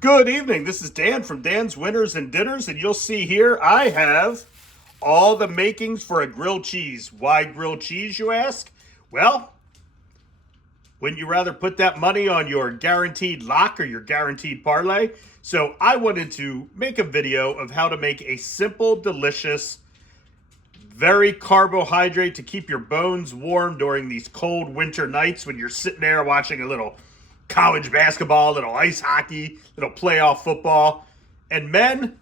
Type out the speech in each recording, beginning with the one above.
Good evening. This is Dan from Dan's Winners and Dinners, and you'll see here I have all the makings for a grilled cheese. Why grilled cheese, you ask? Well, wouldn't you rather put that money on your guaranteed lock or your guaranteed parlay? So I wanted to make a video of how to make a simple, delicious, very carbohydrate to keep your bones warm during these cold winter nights when you're sitting there watching a little college basketball, little ice hockey, little playoff football. And men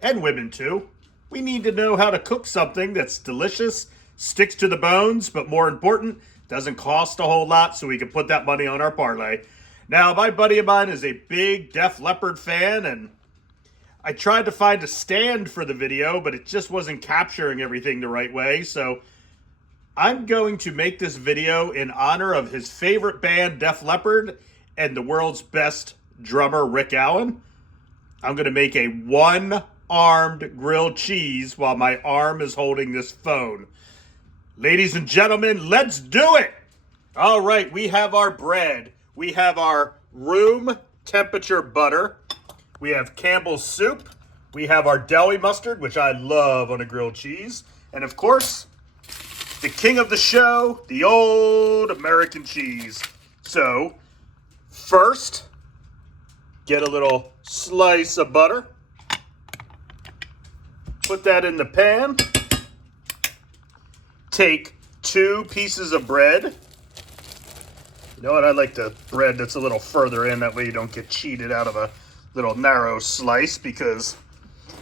and women too, we need to know how to cook something that's delicious, sticks to the bones, but more important, doesn't cost a whole lot so we can put that money on our parlay. Now, my buddy of mine is a big Def Leppard fan, and I tried to find a stand for the video, but it just wasn't capturing everything the right way. So I'm going to make this video in honor of his favorite band, Def Leppard, and the world's best drummer, Rick Allen. I'm going to make a one-armed grilled cheese while my arm is holding this phone. Ladies and gentlemen, let's do it! All right, we have our bread. We have our room temperature butter. We have Campbell's soup. We have our deli mustard, which I love on a grilled cheese. And of course, the king of the show, the old American cheese. So, first, get a little slice of butter. Put that in the pan. Take 2 pieces of bread. You know what? I like the bread that's a little further in. That way you don't get cheated out of a little narrow slice, because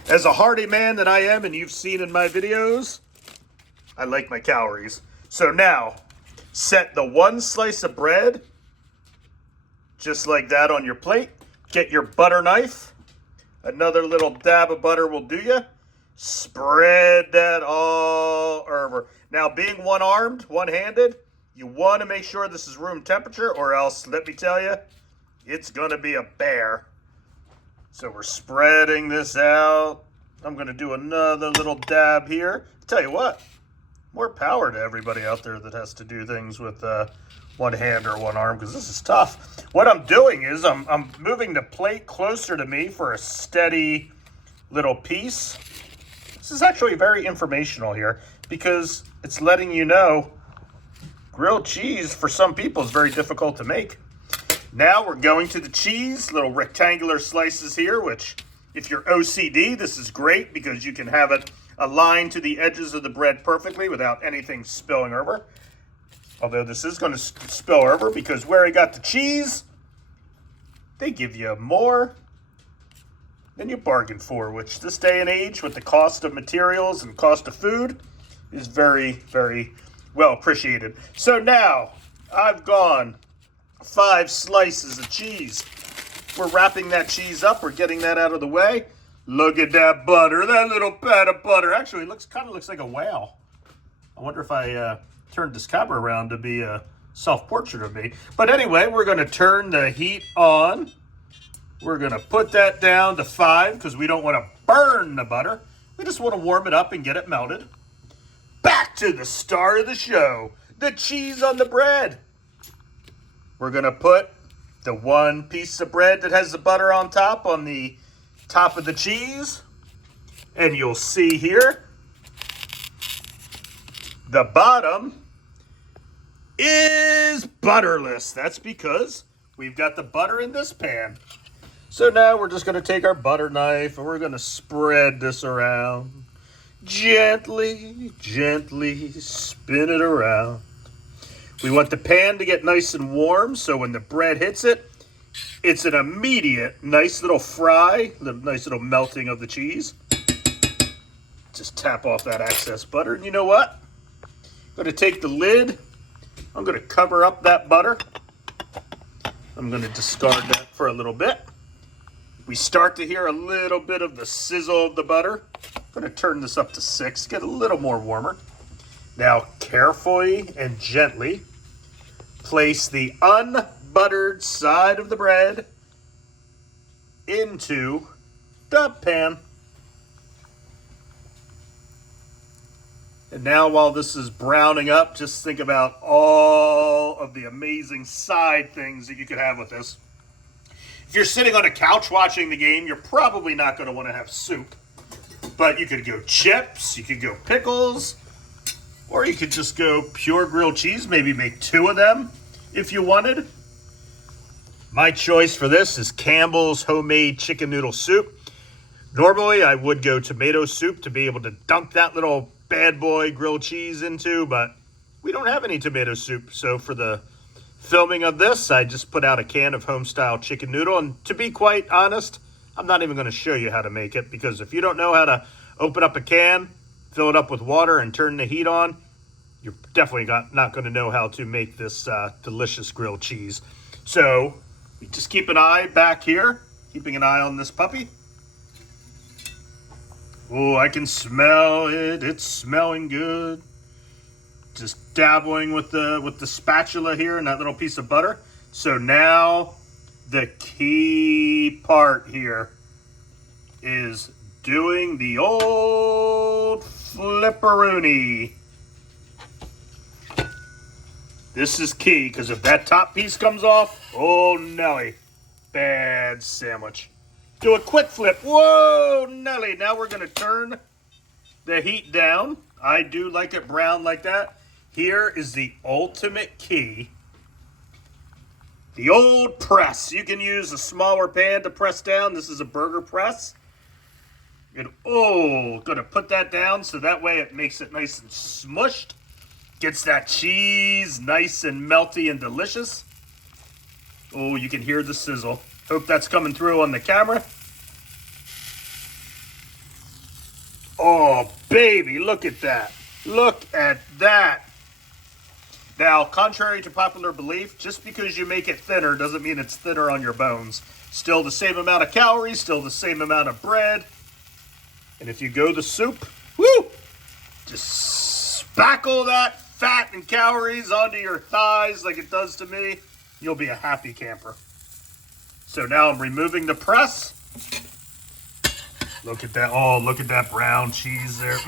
as a hearty man that I am, and you've seen in my videos, I like my calories. So now, set the 1 slice of bread just like that on your plate. Get your butter knife. Another little dab of butter will do you. Spread that all over. Now, being one-armed, one-handed, you want to make sure this is room temperature, or else, let me tell you, it's going to be a bear. So we're spreading this out. I'm going to do another little dab here. Tell you what, more power to everybody out there that has to do things with one hand or one arm, because this is tough. What I'm doing is I'm moving the plate closer to me for a steady little piece. This is actually very informational here, because it's letting you know grilled cheese for some people is very difficult to make. Now we're going to the cheese, little rectangular slices here, which if you're OCD, this is great because you can have it aligned to the edges of the bread perfectly without anything spilling over. Although this is going to spill over, because where I got the cheese, they give you more than you bargained for, which this day and age with the cost of materials and cost of food is very, very well appreciated. So now I've gone 5 slices of cheese. We're wrapping that cheese up. We're getting that out of the way. Look at that butter, that little pat of butter. Actually, it kind of looks like a whale. I wonder if I turned this camera around to be a self-portrait of me. But anyway, we're going to turn the heat on. We're going to put that down to 5 because we don't want to burn the butter. We just want to warm it up and get it melted. Back to the star of the show, the cheese on the bread. We're going to put the 1 piece of bread that has the butter on the top of the cheese. And you'll see here, the bottom is butterless. That's because we've got the butter in this pan. So now we're just going to take our butter knife and we're going to spread this around. Gently, gently spin it around. We want the pan to get nice and warm, so when the bread hits it, it's an immediate nice little fry, nice little melting of the cheese. Just tap off that excess butter, and you know what? I'm going to take the lid. I'm going to cover up that butter. I'm going to discard that for a little bit. We start to hear a little bit of the sizzle of the butter. I'm going to turn this up to 6, get a little more warmer. Now, carefully and gently place the unbuttered side of the bread into the pan. And now while this is browning up, just think about all of the amazing side things that you could have with this. If you're sitting on a couch watching the game, you're probably not going to want to have soup. But you could go chips, you could go pickles, or you could just go pure grilled cheese, maybe make 2 of them if you wanted. My choice for this is Campbell's homemade chicken noodle soup. Normally, I would go tomato soup to be able to dunk that little bad boy grilled cheese into, but we don't have any tomato soup. So for the filming of this, I just put out a can of home-style chicken noodle. And to be quite honest, I'm not even going to show you how to make it, because if you don't know how to open up a can, fill it up with water, and turn the heat on, you're definitely not going to know how to make this delicious grilled cheese. So just keep an eye back here, keeping an eye on this puppy. Oh, I can smell it. It's smelling good. Just dabbling with the spatula here and that little piece of butter. So now the key part here is doing the old flipperoonie. This is key, because if that top piece comes off, oh Nelly, bad sandwich. Do a quick flip. Whoa, Nelly. Now we're going to turn the heat down. I do like it brown like that. Here is the ultimate key. The old press. You can use a smaller pan to press down. This is a burger press. And going to put that down so that way it makes it nice and smushed. Gets that cheese nice and melty and delicious. Oh, you can hear the sizzle. Hope that's coming through on the camera. Oh, baby, look at that. Look at that. Now, contrary to popular belief, just because you make it thinner doesn't mean it's thinner on your bones. Still the same amount of calories, still the same amount of bread. And if you go the soup, woo, just spackle that fat and calories onto your thighs like it does to me, you'll be a happy camper. So now I'm removing the press. Look at that. Oh, look at that brown cheese there.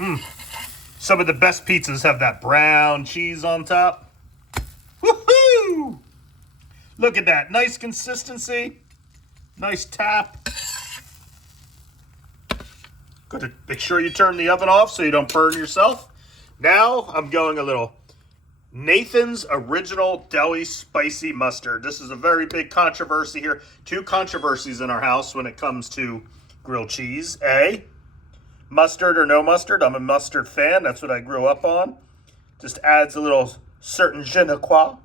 Some of the best pizzas have that brown cheese on top. Woohoo! Look at that. Nice consistency. Nice tap. Got to make sure you turn the oven off so you don't burn yourself. Now I'm going a little Nathan's Original Deli Spicy Mustard. This is a very big controversy here. 2 controversies in our house when it comes to grilled cheese. A, mustard or no mustard. I'm a mustard fan. That's what I grew up on. Just adds a little certain je ne quoi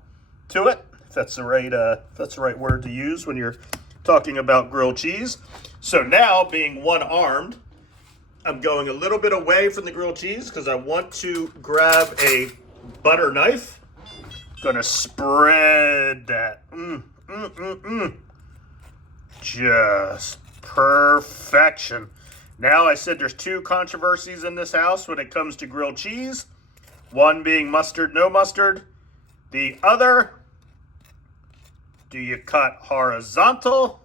to it, if that's the right word to use when you're talking about grilled cheese. So now, being one-armed, I'm going a little bit away from the grilled cheese because I want to grab a butter knife. Gonna spread that. Just perfection. Now, I said there's 2 controversies in this house when it comes to grilled cheese. One being mustard, no mustard. The other, do you cut horizontal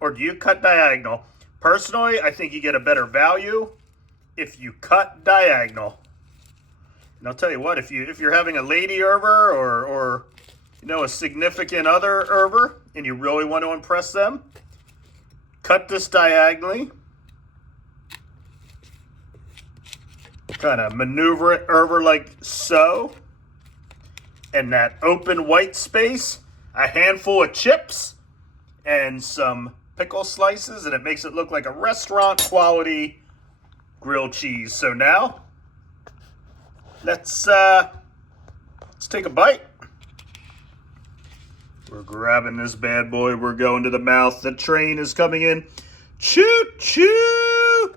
or do you cut diagonal? Personally, I think you get a better value if you cut diagonal. And I'll tell you what, if you're having a lady over or a significant other over and you really want to impress them, cut this diagonally. Kind of maneuver it over like so. And that open white space, a handful of chips and some pickle slices, and it makes it look like a restaurant quality grilled cheese. So now, let's take a bite. We're grabbing this bad boy. We're going to the mouth. The train is coming in. Choo choo!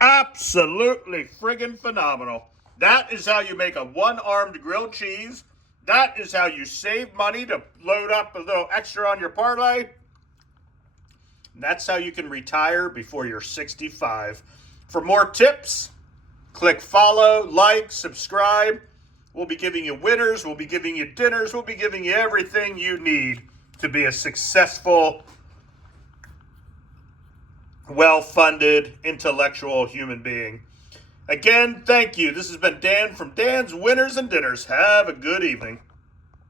Absolutely friggin' phenomenal. That is how you make a one-armed grilled cheese. That is how you save money to load up a little extra on your parlay. That's how you can retire before you're 65. For more tips, click follow, like, subscribe. We'll be giving you winners. We'll be giving you dinners. We'll be giving you everything you need to be a successful, well-funded, intellectual human being. Again, thank you. This has been Dan from Dan's Winners and Dinners. Have a good evening.